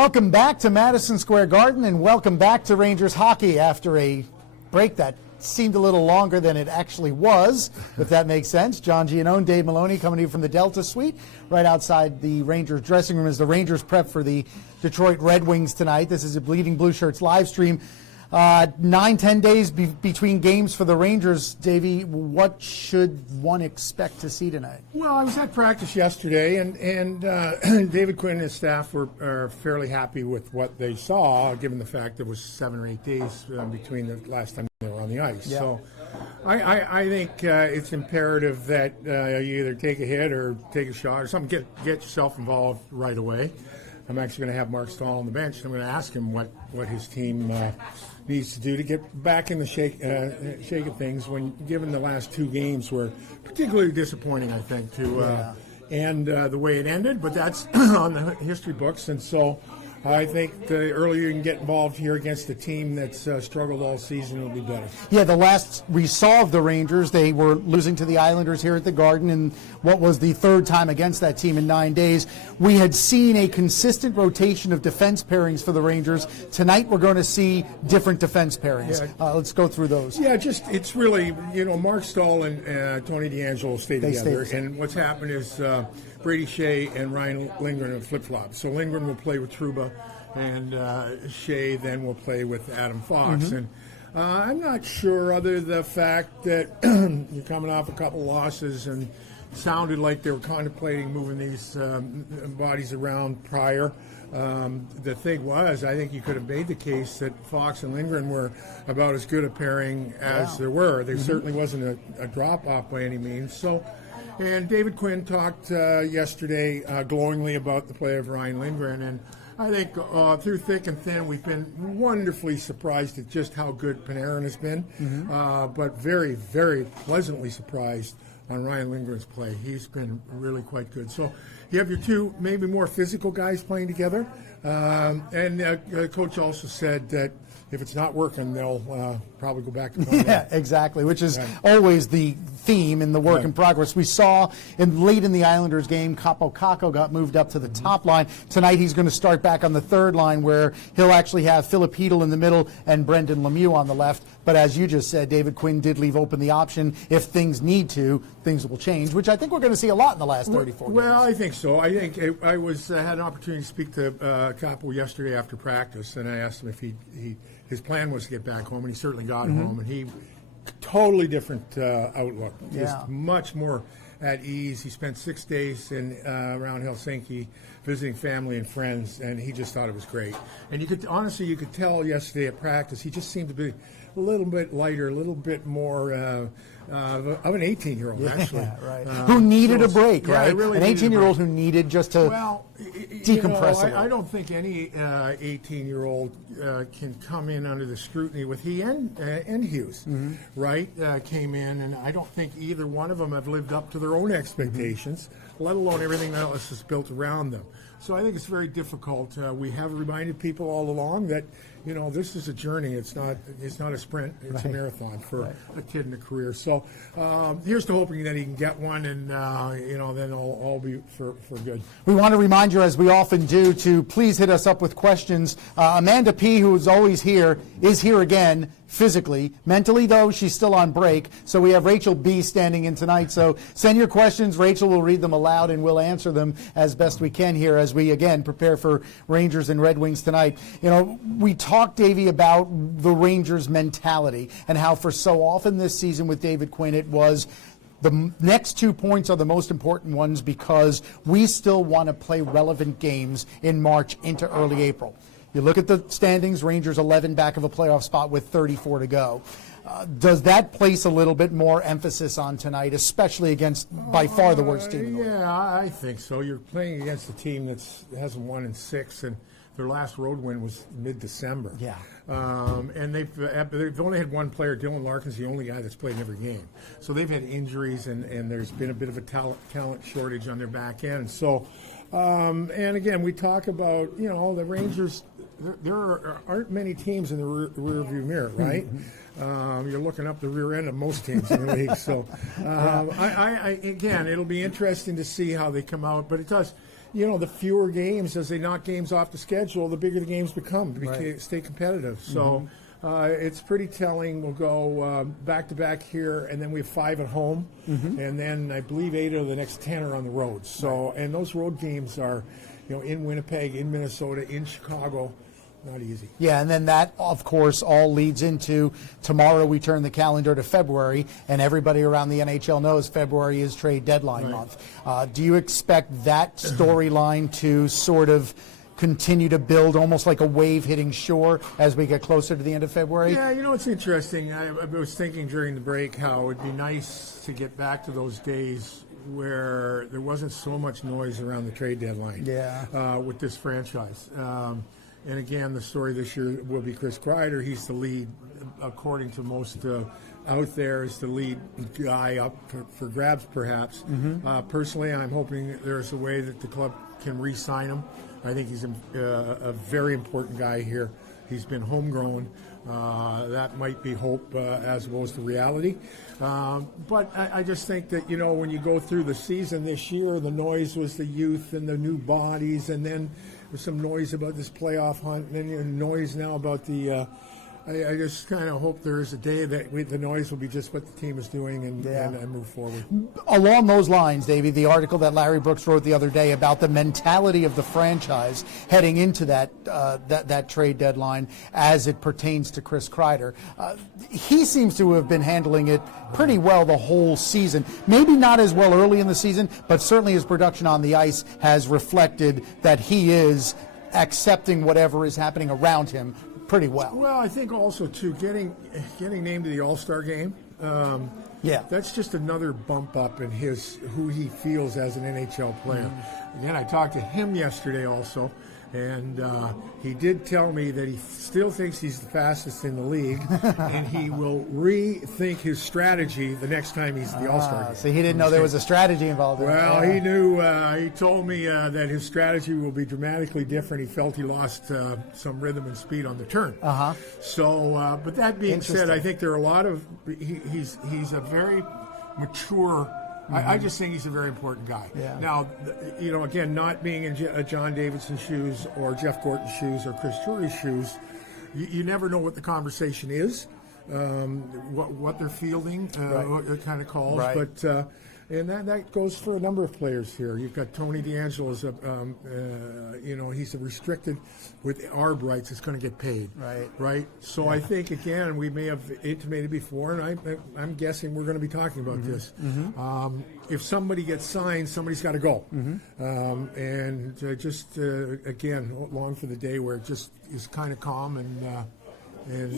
Welcome back to Madison Square Garden, and welcome back to Rangers hockey after a break that seemed a little longer than it actually was, if that makes sense. John Giannone, Dave Maloney coming to you from the Delta Suite right outside the Rangers dressing room as the Rangers prep for the Detroit Red Wings tonight. This is a Bleeding Blue Shirts live stream. 9-10 days between games for the Rangers. Davey, what should one expect to see tonight? Well, I was at practice yesterday, and David Quinn and his staff are fairly happy with what they saw, given the fact there was 7 or 8 days between the last time they were on the ice. Yeah. So I think it's imperative that you either take a hit or take a shot or something, get yourself involved right away. I'm actually going to have Mark Stahl on the bench, and I'm going to ask him what his team needs to do to get back in the shake of things, when given the last 2 games were particularly disappointing, I think, and the way it ended, but that's on the history books. And so I think the earlier you can get involved here against a team that's struggled all season, it'll be better. Yeah, the last we saw of the Rangers, they were losing to the Islanders here at the Garden in what was the 3rd time against that team in 9 days. We had seen a consistent rotation of defense pairings for the Rangers. Tonight we're going to see different defense pairings. Yeah. Let's go through those. Yeah, it's really, Mark Stahl and Tony DeAngelo stay together. And what's happened is Brady Shea and Ryan Lindgren have flip-flopped. So Lindgren will play with Trouba, and Shea then will play with Adam Fox. Mm-hmm. And I'm not sure, other than the fact that you're coming off a couple losses and sounded like they were contemplating moving these bodies around prior. The thing was, I think you could have made the case that Fox and Lindgren were about as good a pairing as there were. There certainly wasn't a drop-off by any means. So. And David Quinn talked yesterday glowingly about the play of Ryan Lindgren, and I think through thick and thin we've been wonderfully surprised at just how good Panarin has been, but very, very pleasantly surprised on Ryan Lindgren's play. He's been really quite good. So you have your 2 maybe more physical guys playing together, and Coach also said that if it's not working, they'll probably go back to playing. Yeah, exactly, which is always the theme in the work in progress. We saw late in the Islanders game, Kakko got moved up to the top line. Tonight he's going to start back on the 3rd line, where he'll actually have Philip Hedl in the middle and Brendan Lemieux on the left. But as you just said, David Quinn did leave open the option, if things need to, things will change, which I think we're going to see a lot in the last 34 games. Well, I think so. I think I had an opportunity to speak to Kaapo yesterday after practice, and I asked him if his plan was to get back home, and he certainly got home, and he totally different outlook, just much more at ease. He spent 6 days around Helsinki visiting family and friends, and he just thought it was great. And you could tell yesterday at practice, he just seemed to be a little bit lighter, a little bit more of an 18-year-old, actually. Yeah, right. Who needed a break, right? Really an 18-year-old who needed just to decompress. I don't think any 18-year-old can come in under the scrutiny with he and Hughes, right? Came in, and I don't think either one of them have lived up to their own expectations, let alone everything else is built around them. So I think it's very difficult. We have reminded people all along that, this is a journey. It's not a sprint. It's a marathon for a kid in a career. So here's to hoping that he can get one, and then all be for good. We want to remind you, as we often do, to please hit us up with questions. Amanda P., who is always here, is here again physically. Mentally, though, she's still on break. So we have Rachel B. standing in tonight. So send your questions. Rachel will read them aloud, and we'll answer them as best we can here as we, again, prepare for Rangers and Red Wings tonight. We talked, Davey, about the Rangers' mentality and how for so often this season with David Quinn it was the next 2 points are the most important ones because we still want to play relevant games in March into early April. You look at the standings, Rangers 11 back of a playoff spot with 34 to go. Does that place a little bit more emphasis on tonight, especially against by far the worst team in the league? Yeah, I think so. You're playing against a team that hasn't won in 6, and their last road win was mid-December. Yeah. And they've only had one player. Dylan Larkin's the only guy that's played in every game. So they've had injuries, and there's been a bit of a talent shortage on their back end. So, and again, we talk about, the Rangers. There aren't many teams in the rear view mirror, right? You're looking up the rear end of most teams in the league. So, again, it'll be interesting to see how they come out. But it does. the fewer games, as they knock games off the schedule, the bigger the games become to stay competitive. So it's pretty telling. We'll go back-to-back here, and then we have 5 at home, and then I believe 8 of the next 10 are on the road. So, and those road games are, in Winnipeg, in Minnesota, in Chicago. Not easy. Yeah, and then that, of course, all leads into tomorrow we turn the calendar to February, and everybody around the NHL knows February is trade deadline month. Do you expect that storyline to sort of continue to build almost like a wave hitting shore as we get closer to the end of February? Yeah, it's interesting. I was thinking during the break how it would be nice to get back to those days where there wasn't so much noise around the trade deadline with this franchise. And again, the story this year will be Chris Kreider. He's the lead, according to most out there, is the lead guy up for grabs, perhaps. Personally, I'm hoping there's a way that the club can re-sign him. I think he's a very important guy here. He's been homegrown. That might be hope as opposed to reality. But I just think that, when you go through the season this year, the noise was the youth and the new bodies, and then there's some noise about this playoff hunt, and then noise now about the I just kind of hope there is a day that the noise will be just what the team is doing and move forward. Along those lines, Davey, the article that Larry Brooks wrote the other day about the mentality of the franchise heading into that trade deadline as it pertains to Chris Kreider, he seems to have been handling it pretty well the whole season. Maybe not as well early in the season, but certainly his production on the ice has reflected that he is accepting whatever is happening around him pretty well. Well, I think also too getting named to the All-Star game. That's just another bump up in who he feels as an NHL player. Again, I talked to him yesterday also, and he did tell me that he still thinks he's the fastest in the league, and he will rethink his strategy the next time he's at the All-Star game. So he didn't know there was a strategy involved. Well, he knew. He told me that his strategy will be dramatically different. He felt he lost some rhythm and speed on the turn. So, but that being said, I think there are a lot of. He's a very mature. I just think he's a very important guy. Now, again, not being in John Davidson's shoes or Jeff Gorton's shoes or Chris Drury's shoes, you never know what the conversation is, what they're fielding, what kind of calls. But and that goes for a number of players here. You've got Tony DeAngelo, he's a restricted with ARB rights. It's going to get paid. Right. So I think, again, we may have intimated before, and I'm guessing we're going to be talking about this. If somebody gets signed, somebody's got to go. And again, long for the day where it just is kind of calm and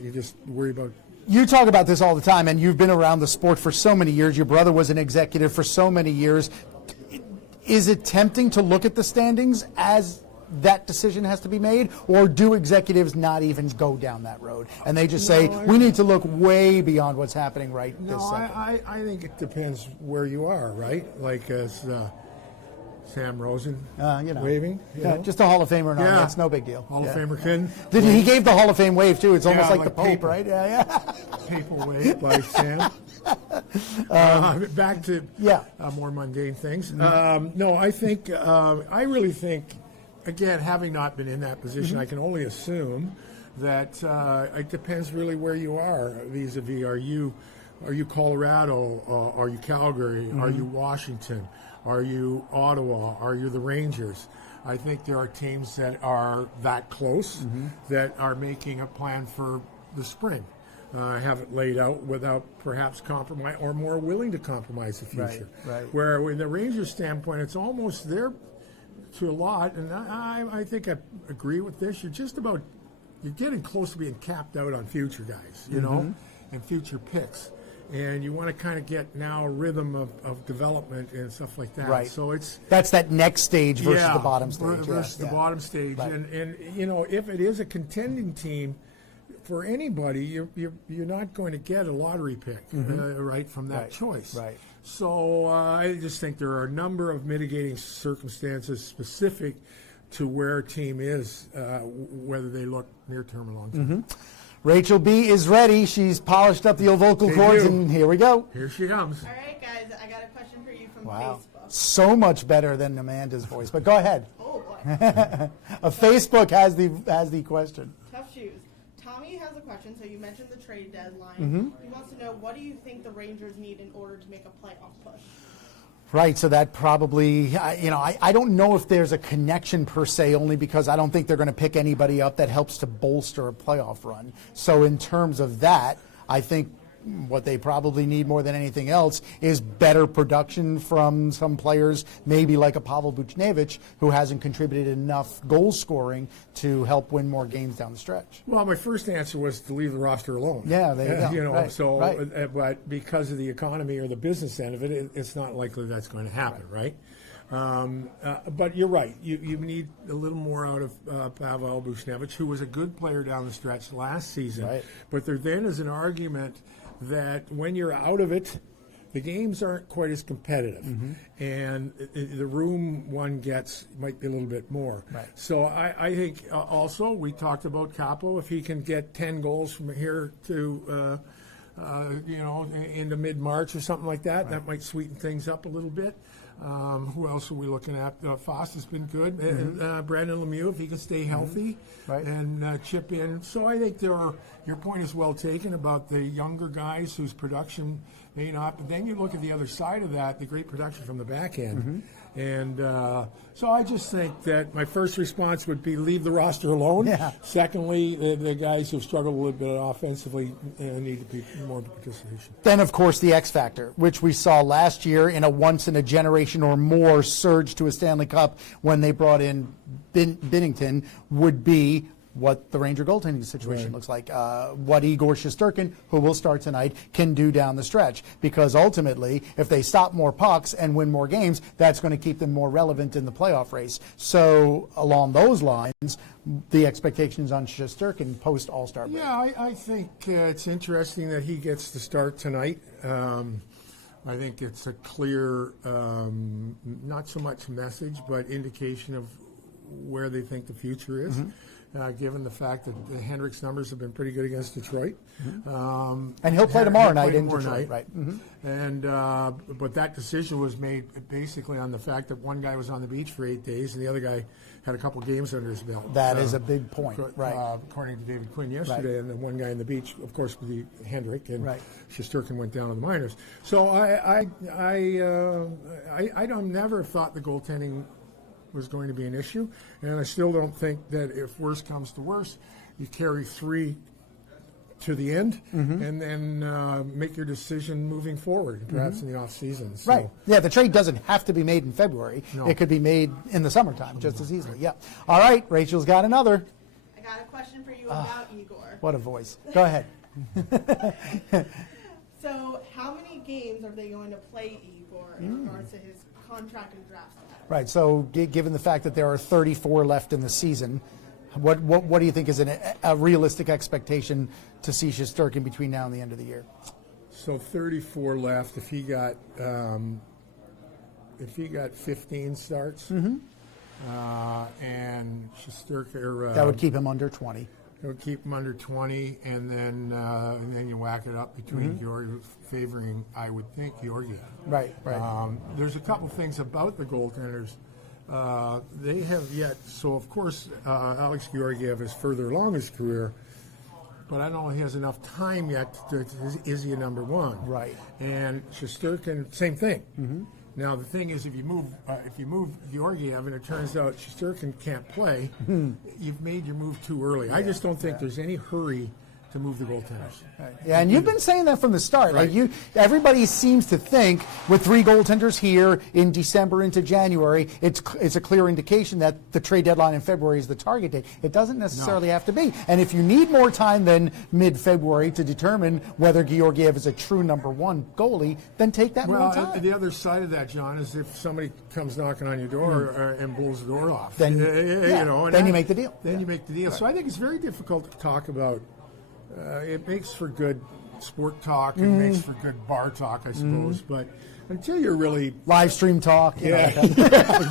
you just worry about. You talk about this all the time, and you've been around the sport for so many years. Your brother was an executive for so many years. Is it tempting to look at the standings as that decision has to be made, or do executives not even go down that road and they just say, we need to look way beyond what's happening this second? I think it depends where you are, right? Like as Sam Rosen waving. Just a Hall of Famer. It's no big deal. Hall of Famer can. He gave the Hall of Fame wave, too. It's almost like the Pope, paper, right? Paper wave by Sam. Back to more mundane things. No, I think, I really think, again, having not been in that position, I can only assume that it depends really where you are vis-a-vis. Are you Colorado? Are you Calgary? Are you Washington? Are you Ottawa? Are you the Rangers? I think there are teams that are that close that are making a plan for the spring. Have it laid out without perhaps compromise or more willing to compromise the future. Right. Where in the Rangers standpoint, it's almost there to a lot, and I think I agree with this. You're getting close to being capped out on future guys, and future picks. And you want to kind of get now a rhythm of development and stuff like that. Right. So that's that next stage versus the bottom stage. Versus the bottom stage. Right. And if it is a contending team, for anybody, you're not going to get a lottery pick right from that choice. Right. So I just think there are a number of mitigating circumstances specific to where a team is, whether they look near term or long term. Rachel B. is ready. She's polished up the vocal cords, and here we go. Here she comes. All right, guys, I got a question for you from Wow. Facebook. so much better than Amanda's voice. But go ahead. Oh boy. Facebook has the question. Tough shoes. Tommy has a question. So you mentioned the trade deadline. He wants to know, what do you think the Rangers need in order to make a playoff push? Right, so that probably, I don't know if there's a connection per se, only because I don't think they're going to pick anybody up that helps to bolster a playoff run. So in terms of that, I think what they probably need more than anything else is better production from some players, maybe like a Pavel Buchnevich, who hasn't contributed enough goal scoring to help win more games down the stretch. Well, my first answer was to leave the roster alone. Yeah, there you go. Right. But because of the economy or the business end of it, it's not likely that's going to happen, right? But you're right. You need a little more out of Pavel Buchnevich, who was a good player down the stretch last season. Right. But there then is an argument that when you're out of it, the games aren't quite as competitive, and the room one gets might be a little bit more. Right. So I think also we talked about Kaapo. If he can get 10 goals from here to into mid-March or something like that, that might sweeten things up a little bit. Who else are we looking at? Foss has been good. Brandon Lemieux, if he can stay healthy and chip in. So I think your point is well taken about the younger guys whose production may not. But then you look at the other side of that, the great production from the back end. And so I just think that my first response would be leave the roster alone. Yeah. Secondly, the guys who've struggled a little bit offensively need to be more participation. Then, of course, the X factor, which we saw last year in a once-in-a-generation or more surge to a Stanley Cup when they brought in Binnington, would be what the Ranger goaltending situation looks like, what Igor Shesterkin, who will start tonight, can do down the stretch. Because ultimately, if they stop more pucks and win more games, that's going to keep them more relevant in the playoff race. So along those lines, the expectations on Shesterkin post All-Star break. Yeah, I think it's interesting that he gets to start tonight. I think it's a clear, not so much message, but indication of where they think the future is. Given the fact that the Hendricks numbers have been pretty good against Detroit. And he'll play tomorrow night in Detroit. Right. And but that decision was made basically on the fact that one guy was on the beach for 8 days and the other guy had a couple games under his belt. That is a big point, according to David Quinn yesterday, and the one guy on the beach, of course, was the Hendrick, and Shesterkin went down in the minors. So I don't never thought the goaltending was going to be an issue, and I still don't think that if worse comes to worse, you carry 3 to the end and then make your decision moving forward, perhaps in the off season. So. Right. Yeah, the trade doesn't have to be made in February. No. It could be made in the summertime just as easily. Yeah. All right, Rachel's got another. I got a question for you about Igor. What a voice. Go ahead. So how many games are they going to play Igor in regards to his contract and draft status? Right. So given the fact that there are 34 left in the season, what do you think is a realistic expectation to see Shesterkin between now and the end of the year? So 34 left. If he got 15 starts, and Shesterkin, that would keep him under 20. It would keep him under 20, and then you whack it up between Georgiev, favoring, I would think, Georgiev. Right. There's a couple things about the goaltenders. They have yet, so of course, Alex Georgiev is further along his career, but I don't know if he has enough time yet. Is he a number one? Right. And Shesterkin, same thing. Now the thing is, if you move Georgiev and it turns out Shesterkin can't play, you've made your move too early. I just don't think there's any hurry to move the goaltenders. Yeah, and you've been saying that from the start. Right. Like everybody seems to think with 3 goaltenders here in December into January, it's a clear indication that the trade deadline in February is the target date. It doesn't necessarily have to be. And if you need more time than mid-February to determine whether Georgiev is a true number 1 goalie, then take that more time. The other side of that, John, is if somebody comes knocking on your door and blows the door off, then you make the deal. Then you make the deal. So I think it's very difficult to talk about. It makes for good sport talk and makes for good bar talk, I suppose. But until you're really live stream talk. Yeah.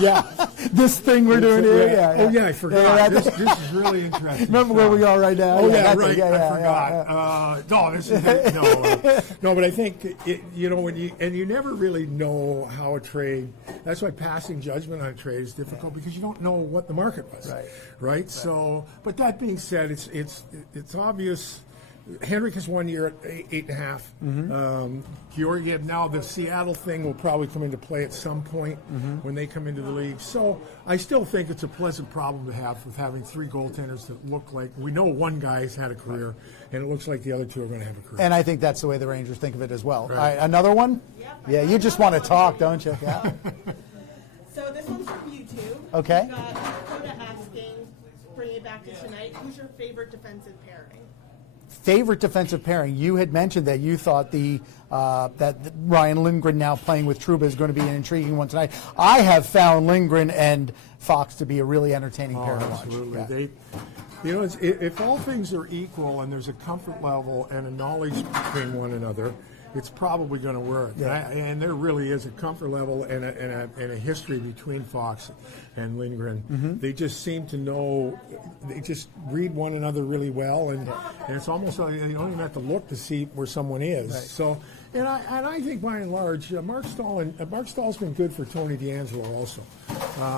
Yeah. This thing we're doing here. Yeah. Oh yeah, I forgot. This is really interesting. Remember where we are right now? Oh yeah, right. I forgot. No, this is no. But I think when you never really know how a trade. That's why passing judgment on a trade is difficult because you don't know what the market was. Right. So, but that being said, it's obvious. Henrik has 1 year at 8.5. Georgiev, now the Seattle thing will probably come into play at some point when they come into the league. So I still think it's a pleasant problem to have with having 3 goaltenders that look like we know one guy's had a career, and it looks like the other 2 are going to have a career. And I think that's the way the Rangers think of it as well. Right. All right, another one? Yep, yeah, you just want to talk, don't you? Yeah. So this one's from YouTube. Okay. We got Dakota asking, bring it back to tonight, who's your favorite defensive pairing? Favorite defensive pairing? You had mentioned that you thought that Ryan Lindgren now playing with Trouba is going to be an intriguing one tonight. I have found Lindgren and Fox to be a really entertaining pair to watch. Absolutely. Yeah. If all things are equal and there's a comfort level and a knowledge between one another, it's probably going to work. Yeah. And there really is a comfort level and a history between Fox and Lindgren. They just seem to know, they just read one another really well, and it's almost like you don't even have to look to see where someone is. Right. So, and I think by and large, Mark Stahl's been good for Tony DeAngelo also.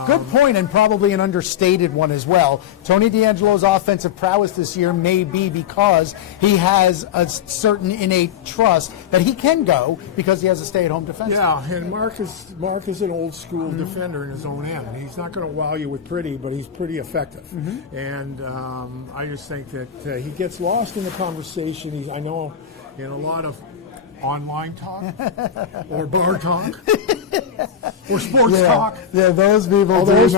Good point, and probably an understated one as well. Tony DeAngelo's offensive prowess this year may be because he has a certain innate trust that he can go because he has a stay-at-home defenseman. Yeah, and Mark is an old-school defender in his own end. He's not going to wow you with pretty, but he's pretty effective. And I just think that he gets lost in the conversation. I know in a lot of online talk or bar talk or sports talk. Yeah, those people don't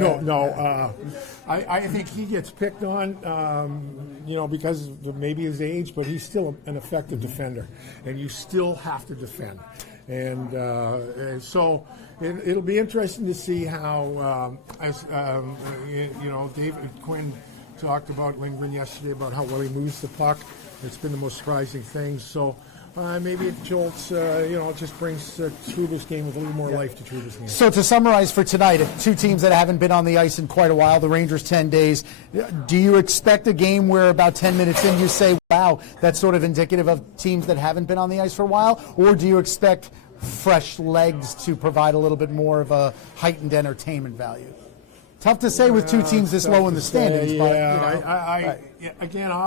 know. No. I think he gets picked on, because of maybe his age, but he's still an effective defender, and you still have to defend. And so it'll be interesting to see how, David Quinn talked about Lindgren yesterday about how well he moves the puck. It's been the most surprising thing. So maybe it jolts, it just brings Trouba's game with a little more life to Trouba's game. So to summarize for tonight, 2 teams that haven't been on the ice in quite a while, the Rangers 10 days, do you expect a game where about 10 minutes in you say, wow, that's sort of indicative of teams that haven't been on the ice for a while? Or do you expect fresh legs to provide a little bit more of a heightened entertainment value? Tough to say with 2 teams this low in the standings. Again, I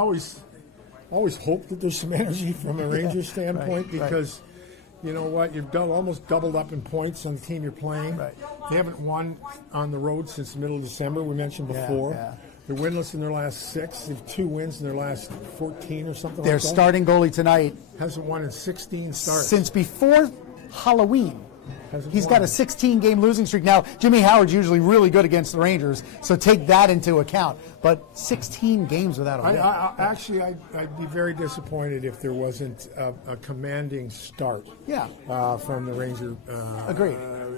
always hope that there's some energy from a Rangers standpoint because you know what, you've almost doubled up in points on the team you're playing. They haven't won on the road since the middle of December, we mentioned before. They're winless in their last 6. They have 2 wins in their last 14 or something Their like that. Their starting goalie tonight hasn't won in 16 starts. Since before Halloween. He's got a 16-game losing streak. Now, Jimmy Howard's usually really good against the Rangers, so take that into account. But 16 games without a win. I'd be very disappointed if there wasn't a commanding start from the Ranger. Agreed.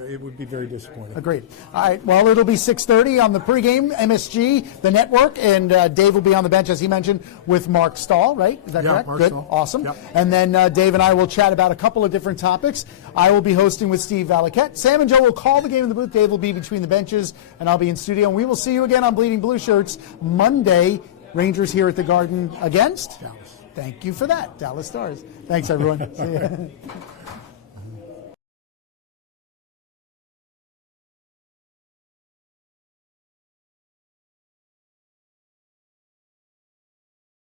It would be very disappointing. Agreed. All right, well, it'll be 6:30 on the pregame, MSG, the network, and Dave will be on the bench, as he mentioned, with Mark Stahl, right? Is that correct? Mark Good. Stahl. Awesome. Yep. And then Dave and I will chat about a couple of different topics. I will be hosting with Steve Valaket. Sam and Joe will call the game in the booth. Dave will be between the benches, and I'll be in studio. And we will see you again on Bleeding Blue Shirts Monday. Rangers here at the Garden against Dallas. Thank you for that, Dallas Stars. Thanks, everyone. See ya.